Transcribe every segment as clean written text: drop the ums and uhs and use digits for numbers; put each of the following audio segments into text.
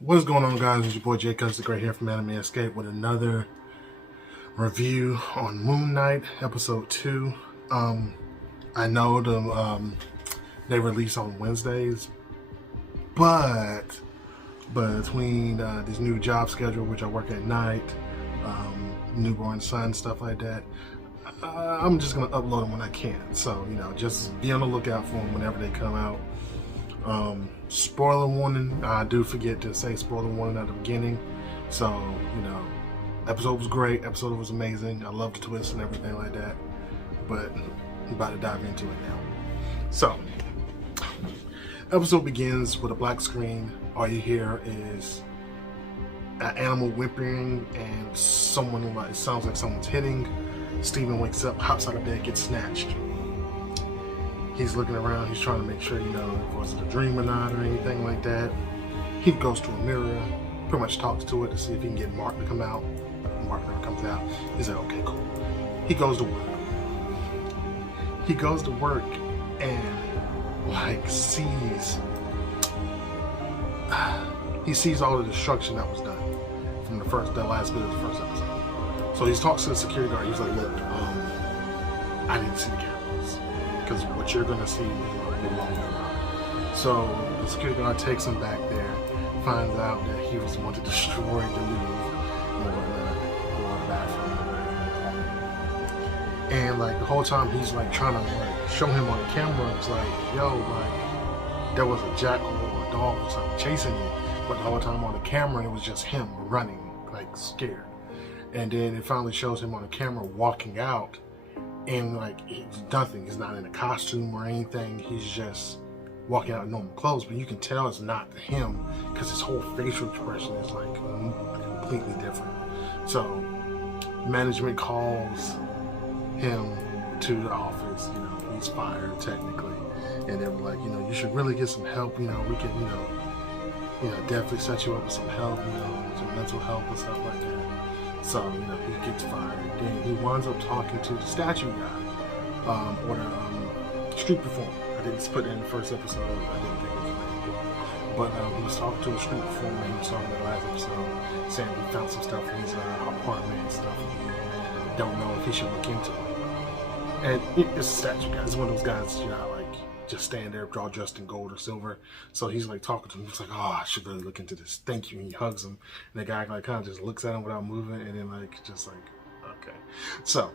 What's going on, guys? It's your boy JCutzDaGreat here from AnimeEscape with another review on Moonknight, Episode 2. I know they release on Wednesdays, but between this new job schedule, which I work at night, newborn son, stuff like that, I'm just going to upload them when I can. So, just be on the lookout for them whenever they come out. Spoiler warning, I do forget to say spoiler warning at the beginning. So, episode was great, episode was amazing. I love the twist and everything like that. But I'm about to dive into it now. So, episode begins with a black screen. All you hear is an animal whimpering and it sounds like someone's hitting. Steven wakes up, hops out of bed, gets snatched. He's looking around, he's trying to make sure, was it a dream or not or anything like that. He goes to a mirror, pretty much talks to it to see if he can get Mark to come out. Mark never comes out. He's like, okay, cool. He goes to work. He goes to work and sees all the destruction that was done from the last bit of the first episode. So he talks to the security guard. He's like, look, I need to see the cameras, because what you're going to see will blow your mind. So the security guard takes him back there, finds out that he was the one to destroy the Louvre or the bathroom. And the whole time he's trying to show him on the camera, it's like, yo, there was a jackal or a dog or something chasing you. But the whole time on the camera, it was just him running, scared. And then it finally shows him on the camera walking out. And he's nothing. He's not in a costume or anything. He's just walking out in normal clothes. But you can tell it's not him because his whole facial expression is completely different. So management calls him to the office. He's fired technically, and they were like, you should really get some help. We can, definitely set you up with some help. Some mental help and stuff like that. So, he gets fired. Then he winds up talking to the statue guy, or the street performer. I didn't put it in the first episode. I didn't think it was very good. But he was talking to a street performer. He was talking in the last episode, saying he found some stuff in his apartment and stuff. And don't know if he should look into it. And it's a statue guy. It's one of those guys, just stand there, all dressed in gold or silver. So he's talking to him. He's like, oh, I should really look into this. Thank you. And he hugs him. And the guy kind of just looks at him without moving. And then okay. So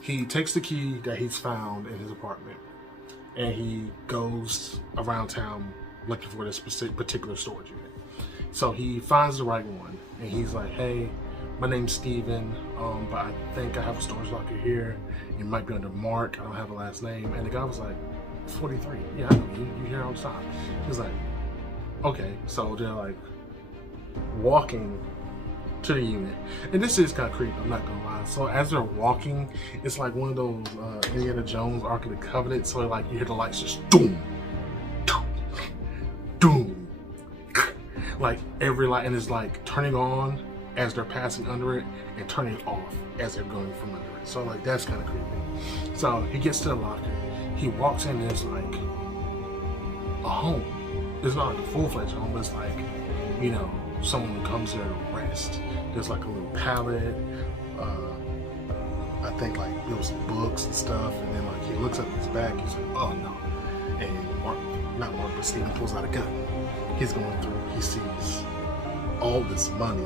he takes the key that he's found in his apartment. And he goes around town looking for this particular storage unit. So he finds the right one. And he's like, hey, my name's Steven, but I think I have a storage locker here. It might be under Mark. I don't have a last name. And the guy was like, 43. Yeah, I know you hear all the time. He was like, okay. So they're walking to the unit, and this is kind of creepy, I'm not gonna lie. So as they're walking, it's like one of those Indiana Jones Ark of the Covenant. So you hear the lights just doom, doom, doom, every light, and it's turning on as they're passing under it and turning off as they're going from under it. So that's kind of creepy. So he gets to the locker. He walks in, there's a home. It's not a full-fledged home, but it's someone who comes there to rest. There's a little pallet. I think there was some books and stuff, and then he looks at his back, he's like, oh no. And not Mark, but Steven pulls out a gun. He's going through, he sees all this money,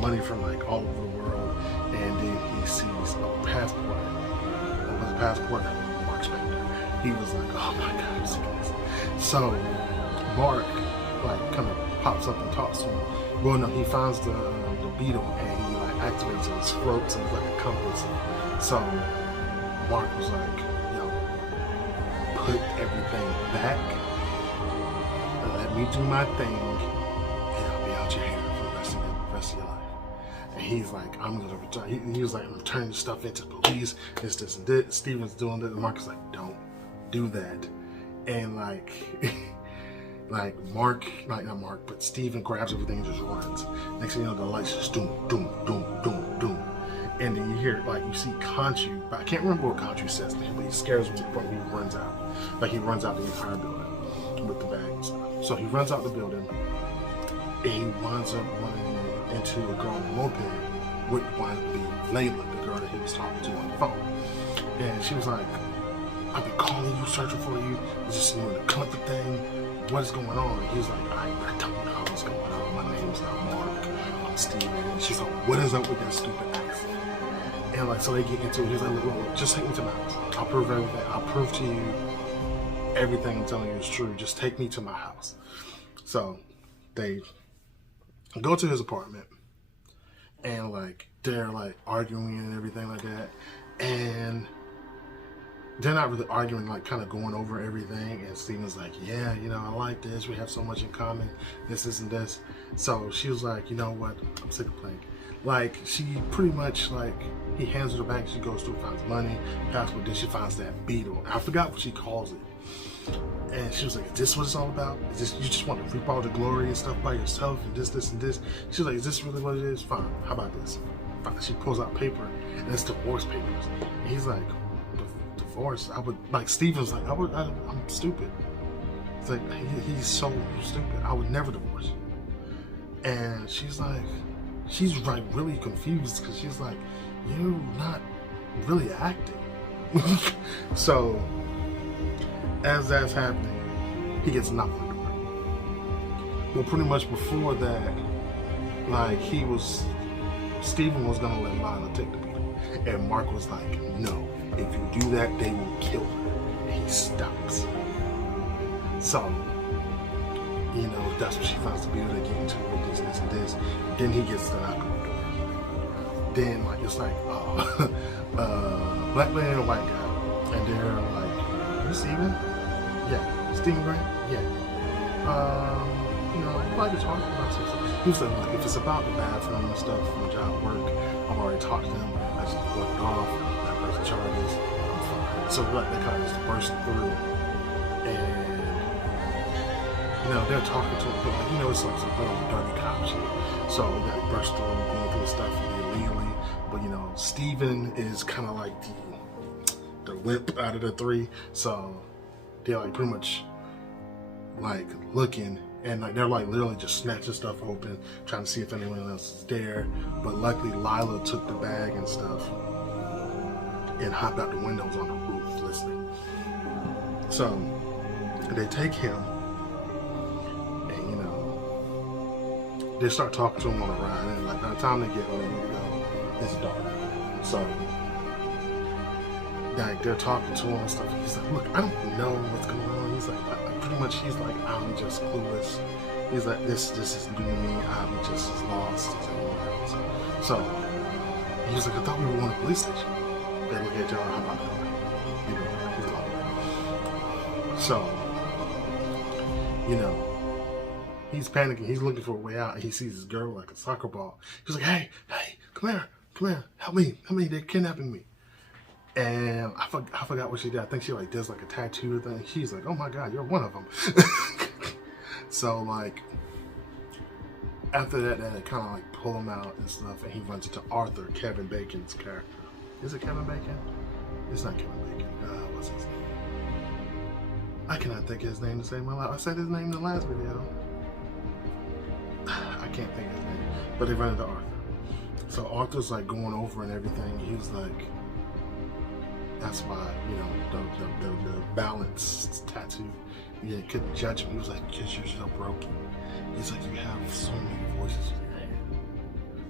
money from all over the world, and then he sees a passport. It was a passport. He was like, oh my God, I'm sick of this. So Mark kind of pops up and talks to him. Well, no, he finds the beetle and he activates it. It floats and it's like a compass. So Mark was like, put everything back and let me do my thing, and I'll be out your hair for the rest of your life. And he's like, I'm gonna return. He was like, I'm turning stuff into police. It's this and this. Steven's doing this. And Mark is like, don't do that. And Mark, not Mark, but Steven grabs everything and just runs. Next thing you know, the lights just doom, doom, doom, doom, doom. And then you hear you see Conchu, but I can't remember what Conchu says to him, but he scares him to the point where he runs out. He runs out the entire building with the bag and stuff. So he runs out the building. And he winds up running into a girl on a moped, which winds up being Layla, the girl that he was talking to on the phone. And she was like, I've been calling you, searching for you. Is this some country thing? What is going on? And he was like, I don't know what's going on. My name's not Mark. I'm Steven. And she's like, what is up with that stupid accent? And like, so they get into it. He's like, well, just take me to my house. I'll prove everything. I'll prove to you everything I'm telling you is true. Just take me to my house. So they go to his apartment, and like they're like arguing and everything like that, and they're not really arguing, like kind of going over everything. And Steven's like, yeah, you know, I like this. We have so much in common. This, and this. So she was like, you know what? I'm sick of playing. Like, she pretty much, like, he hands her the bag. She goes through, finds money, passport. Then she finds that beetle. I forgot what she calls it. And she was like, is this what it's all about? Is this, you just want to reap all the glory and stuff by yourself and this, and this? She was like, is this really what it is? Fine. How about this? Fine. She pulls out paper, and it's divorce papers. And he's like, divorce? I would, like, Steven's like, I'm stupid. It's like, he's so stupid. I would never divorce you. And she's like really confused, because she's like, you're not really acting. So as that's happening, he gets knocked on the door. Well, pretty much before that, like, Steven was gonna let Lila take the beetle, and Mark was like, no, if you do that, they will kill her. And he stops. So, you know, that's what she finds the beetle. They get into it, this, and this. Then he gets the knock on the door. Then, like, it's like, black man and a white guy, and they're like, you Steven? Yeah. Steven Grant? Yeah. You know, I'd like to talk about something. He was like, look, if it's about the bathroom and stuff from job work, I've already talked to them. I just worked it off. That person charges. I'm fine. So like, they kind of just burst through, and you know, they're talking to him, but like, you know, it's like some real dirty cop shit. So they burst through, going through stuff illegally. But you know, Steven is kind of like the whip out of the three. So they're like pretty much like looking, and like they're like literally just snatching stuff open, trying to see if anyone else is there. But luckily Lila took the bag and stuff and hopped out the windows on the roof listening. So they take him, and you know, they start talking to him on the ride, and like by the time they get where they need to go, it's dark. So like they're talking to him and stuff. He's like, look, I don't know what's going on. He's like, pretty much, he's like, I'm just clueless. He's like, this is new to me. I'm just as lost as anyone else. So he was like, I thought we were going to the police station. They look at y'all, how about that? You know, he's like, so, you know, he's panicking. He's looking for a way out, and he sees this girl like a soccer ball. He's like, hey, come here, help me, they're kidnapping me. And I forgot what she did. I think she like does like a tattoo thing. She's like, oh my God, you're one of them. So like, after that, they kind of like pull him out and stuff, and he runs into Arthur, Kevin Bacon's character. Is it Kevin Bacon? It's not Kevin Bacon. What's his name? I cannot think of his name to save my life. I said his name in the last video. I can't think of his name. But they run into Arthur. So Arthur's like going over and everything. He was like, that's why, you know, the balance tattoo, you couldn't judge him. He was like, because you're so broken. He's like, you have so many voices in your head.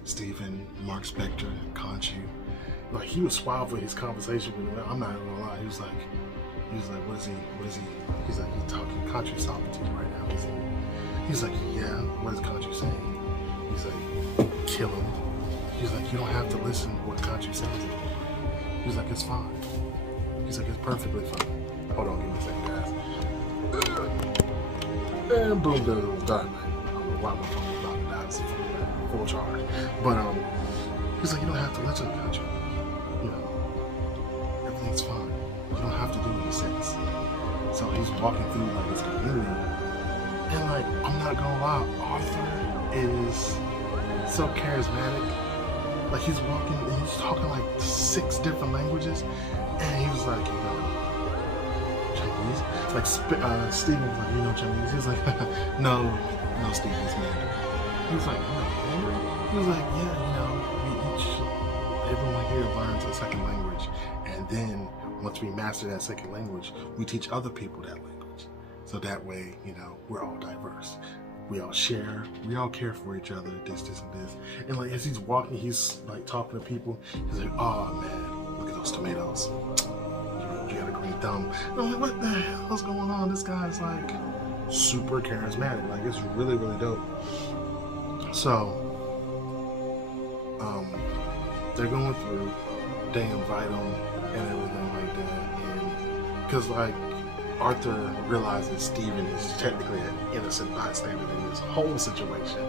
Stephen, Mark Spector, Conchu. Like, he was suave with his conversation with him. I'm not even gonna lie. He was like, what is he? He's like, he's talking Conchu's talking to you right now. He's like, yeah, what is Conchu saying? He's like, kill him. He's like, you don't have to listen to what Conchu says anymore. He's like, it's fine. He's like, it's perfectly fine. Hold on, give me a second, guys. And boom, there it was done. I don't know why my phone was about to die. It's full charge. But he's like, you don't have to listen to Conchu. You know, everything's fine. You don't have to do what he says. So he's walking through like this community, and like, I'm not gonna lie, Arthur is so charismatic. Like, he's walking and he's talking like 6 different languages, and he was like, you know, Chinese. Like Steven was like, you know Chinese. He's like, no, Steve, he's Mandarin. He was like, Mandarin? He was like, yeah, you know, everyone here learns a second language. And then once we master that second language, we teach other people that language. So that way, you know, we're all diverse. We all share, we all care for each other, this, and this. And like, as he's walking, he's like talking to people. He's like, oh man, look at those tomatoes. You got a green thumb. And I'm like, what the hell's going on? This guy's like super charismatic. Like, it's really, really dope. So, they're going through, they invite him and everything like that. And because like, Arthur realizes Stephen is technically an innocent bystander in this whole situation.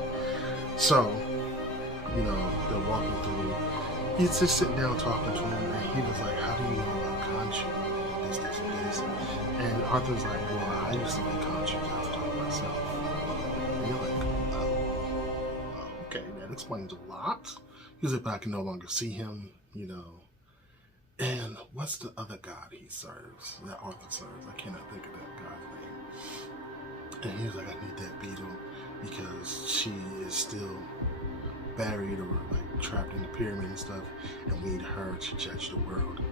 So, you know, they're walking through. He's just sitting down talking to him, and he was like, how do you know about Khonshu? This, and this. And Arthur's like, well, I used to be Khonshu's after myself. And you're like, oh, okay, that explains a lot. He's like, but I can no longer see him, you know. And what's the other god he serves, that Arthur serves? I cannot think of that god's name. And he was like, I need that beetle because she is still buried or like trapped in the pyramid and stuff, and we need her to judge the world.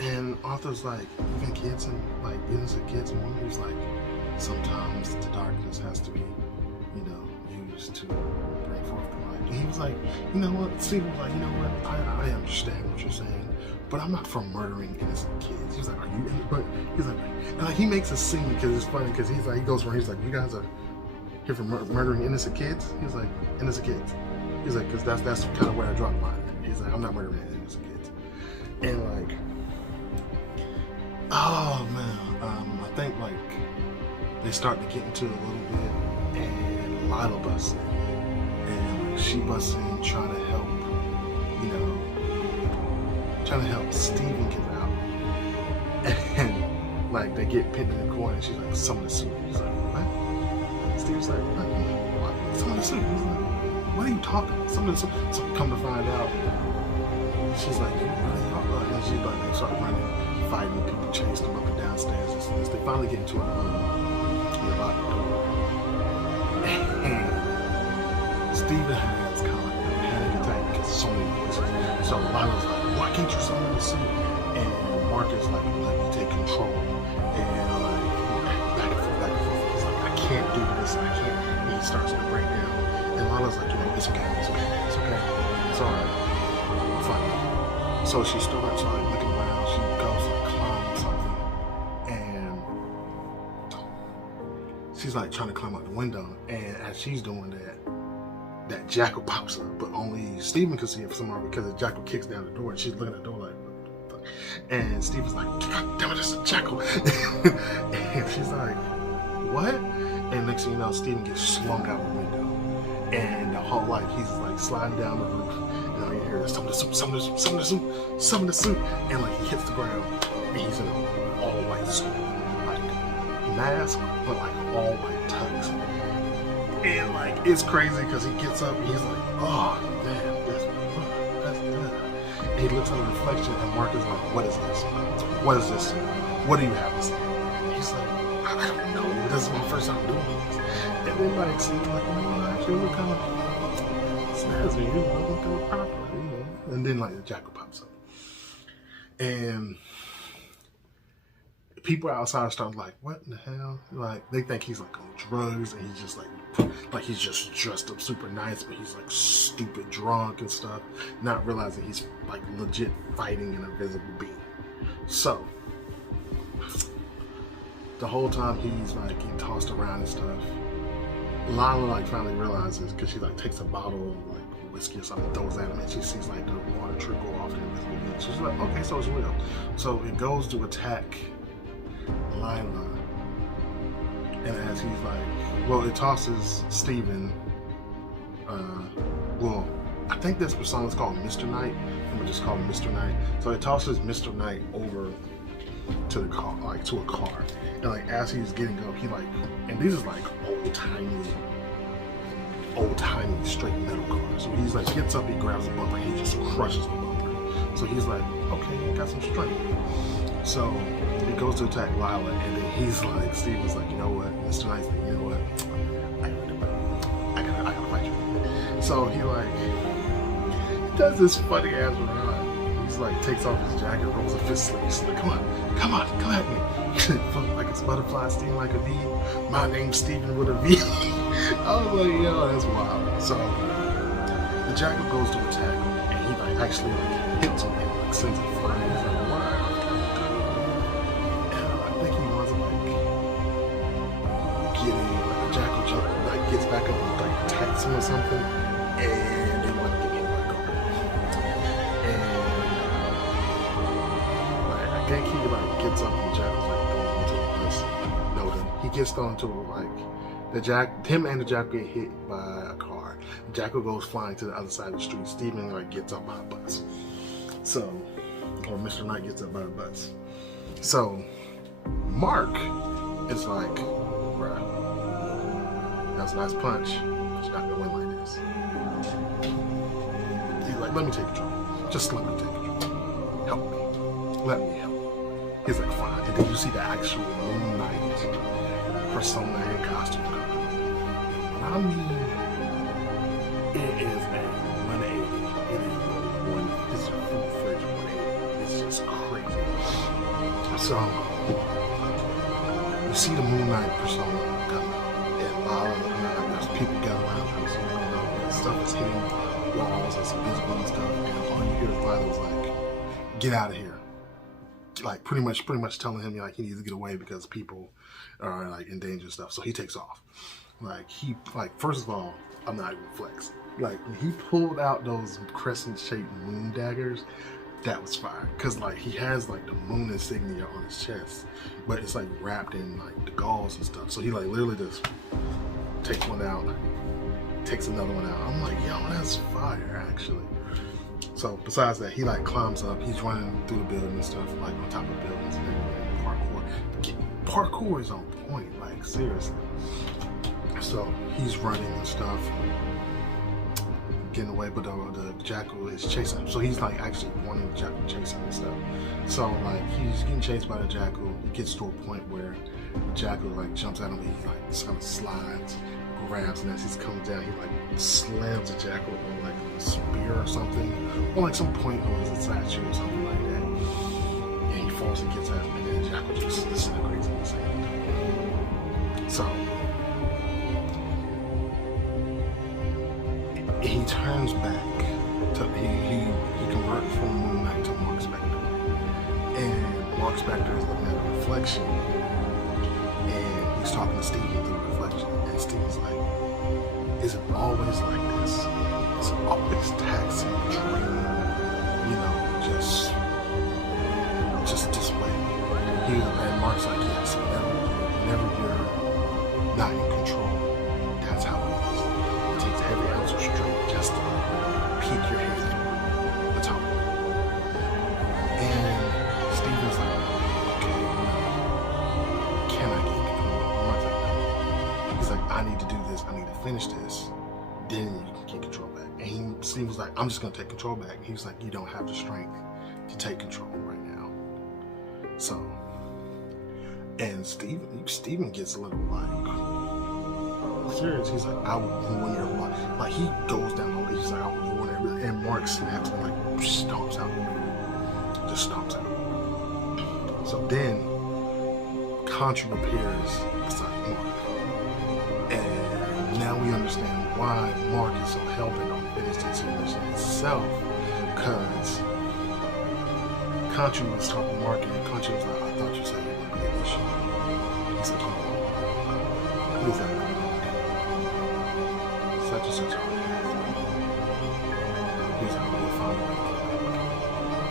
And Arthur's like, even kids and like innocent kids and women, he's like, sometimes the darkness has to be, you know, used to bring forth the light. And he was like, you know what? Steve was like, you know what? I understand what you're saying, but I'm not for murdering innocent kids. He's like, are you? But he's like, he makes a scene because it's funny because he's like, he goes from, he's like, you guys are here for murdering innocent kids? He's like, innocent kids. He's like, because that's kind of where I draw the line. He's like, I'm not murdering innocent kids. And like, oh man, I think like they start to get into it a little bit, and Lila busts in, and like, she busts in trying to help, you know, trying to help Steven get out. And like they get pinned in the corner, and she's like, some of the suit. He's like, what? Steven's like, what? Some of the suit. He's like, what are you talking about? Some of the suit. So come to find out, she's like, you really are? And she's like, they start running, fighting, people chase them up and downstairs, this and this. They finally get into a room, and they lock the door. And Steven has kind of like a panic attack because so many voices. So Lila's like, why can't you summon the suit? And Marcus like, let me take control. And like, back and forth. He's like, I can't do this, I can't. And he starts to break down. And Lila's like, you know, it's okay, it's okay, it's okay. It's alright. Fine. So she starts like looking around, she goes like climb something. And she's like trying to climb out the window. And as she's doing that jackal pops up, but only Steven can see it from somewhere because the jackal kicks down the door, and she's looking at the door like, what the fuck? And Steven's like, God damn it, it's a jackal. And she's like, what? And next thing you know, Steven gets slung out the window, and the whole like he's like sliding down the roof, and all you hear is some of the soup, some of the soup, some of the soup, some of the soup, and like he hits the ground, and he's in an all white suit, like mask, but like all white tux. And like, it's crazy because he gets up and he's like, oh man, that's good. And he looks at the reflection, and Mark is like, what is this? What is this? What do you have to say? And he's like, I don't know. This is my first time doing this. And then like, Steve's like, you know what, actually look kind of snazzy, you know, look kind of proper, you know. And then like the jackal pops up. And people outside start like, what in the hell? Like, they think he's like on drugs, and he's just like he's just dressed up super nice, but he's like stupid drunk and stuff, not realizing he's like legit fighting an invisible being. So the whole time he's like getting tossed around and stuff, Lila like finally realizes, because she like takes a bottle of like whiskey or something, throws at him, and she sees like the water trickle off the invisible being. So she's like, okay, so it's real. So it goes to attack Lila, and as he's like, well, it tosses Steven, well, I think this person's called Mr. Knight, and we just call him Mr. Knight. So it tosses Mr. Knight over to the car, like to a car, and like as he's getting up, he like, and these is like old timey straight metal cars. So he's like gets up, he grabs the bumper, and he just crushes the bumper. So he's like, okay, I got some strength. So he goes to attack Lila, and then he's like, Steven's like, you know what, Mr. Knight's like, you know what, I gotta fight you. So he like does this funny ass run. He's like takes off his jacket, rolls a fist sleeve. He's like, come at me. Like it's butterfly sting like a bee. My name's Steven with a V. I was like, yo, that's wild. So the jackal goes to attack him, and he like actually like hits him and like sends it flying. He's like, wow. And I think he wants to like get in, like the jackal gets back up and like attacks him or something, and they want to get him back over. And like I think he like gets up and the jackal's like going into the bus. No, then he gets thrown into like him and the jackal get hit by a car. The jackal goes flying to the other side of the street. Steven like gets up by a bus. So, or Mr. Knight gets up by the bus. So Mark is like, bruh, that was a nice punch, but you're not gonna win like this. He's like, let me take control. Just let me take control. Help me. Let me help. He's like, fine. And then you see the actual Moonknight persona and costume coming. I mean, it is a 180. It is it's a full-fledged 180. It's just crazy. So you see the Moonknight persona come out, and a lot of there's people gather around him, so stuff is hitting walls, it's invisible and stuff, and all you hear is Violet's like, get out of here. Like pretty much telling him like he needs to get away because people are like in danger and stuff. So he takes off. Like first of all, I'm not even flex. Like when he pulled out those crescent-shaped moon daggers, that was fire. Cause like he has like the moon insignia on his chest, but it's like wrapped in like the galls and stuff. So he like literally just takes one out, takes another one out. I'm like, yo, that's fire actually. So besides that, he like climbs up, he's running through the building and stuff, like on top of the buildings and everything, parkour. Parkour is on point, like seriously. So he's running and stuff, getting away, but the jackal is chasing him. So he's like actually wanting the jackal to chase him and stuff. So like he's getting chased by the jackal. He gets to a point where the jackal like jumps at him, he like kind of slides, grabs, and as he's coming down, he like slams the jackal on like a spear or something, or like some point on his statue or something like that. And he falls and gets at him, and then the jackal just disintegrates in his hand. So he turns back to he converts from Moonknight to Mark Spector, and Mark Spector is looking at a reflection, and he's talking to Steven through the reflection, and Steven's like, is it always like this? It's always taxing, draining, you know, just this way. And Mark's like, yes, whenever you're not in control, that's how it is. It takes every ounce of strength just to peek your head through the top. And Steven's like, okay, can I get control? Mark's like, no. He's like, I need to do this, I need to finish this, then you can get control back. And Steven's like, I'm just gonna take control back. And he was like, you don't have the strength to take control right now. So, and Steven gets a little like serious. He's like, I will ruin your life. Like he goes down the list. He's like, I will ruin everything. And Mark snaps and like stomps out. Just stomps out. So then Contra appears beside Mark. And now we understand why Mark is so hell-bent on finishing this mission itself. Because Contra was talking to Mark, and Contra was like, I thought you said it would be an issue. He's like, who is that? Such and such. He's like, we'll find a way.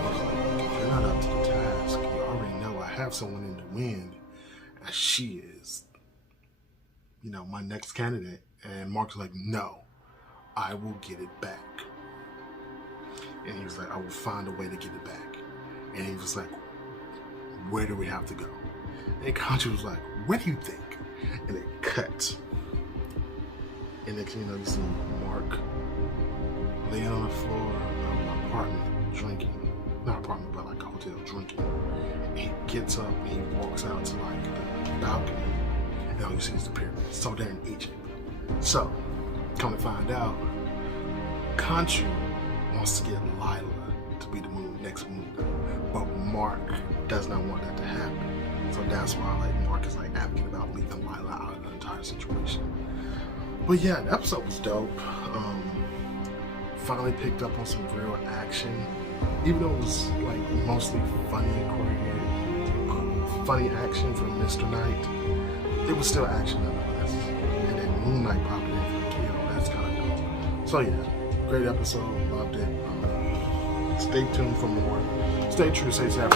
He's like, if you're not up to the task, you already know I have someone in the wind, and she is, you know, my next candidate. And Mark's like, no, I will get it back. And he was like, I will find a way to get it back. And he was like, where do we have to go? And Contra was like, what do you think? And it cut. And next thing you know, you see Mark laying on the floor of an apartment drinking. Not apartment, but like a hotel drinking. And he gets up and he walks out to like the balcony. And all you see is the pyramids. So they're in Egypt. So, come to find out, Khonshu wants to get Lila to be the next Moon Knight, but Mark does not want that to happen. So that's why like Mark is like advocating about leaving Lila out of the entire situation. But yeah, the episode was dope. Finally picked up on some real action, even though it was like mostly funny action from Mr. Knight. It was still action nonetheless. And then Moonknight popped in for the kill. That's kind of dope. So yeah, great episode. Loved it. Stay tuned for more. Stay true. Stay safe.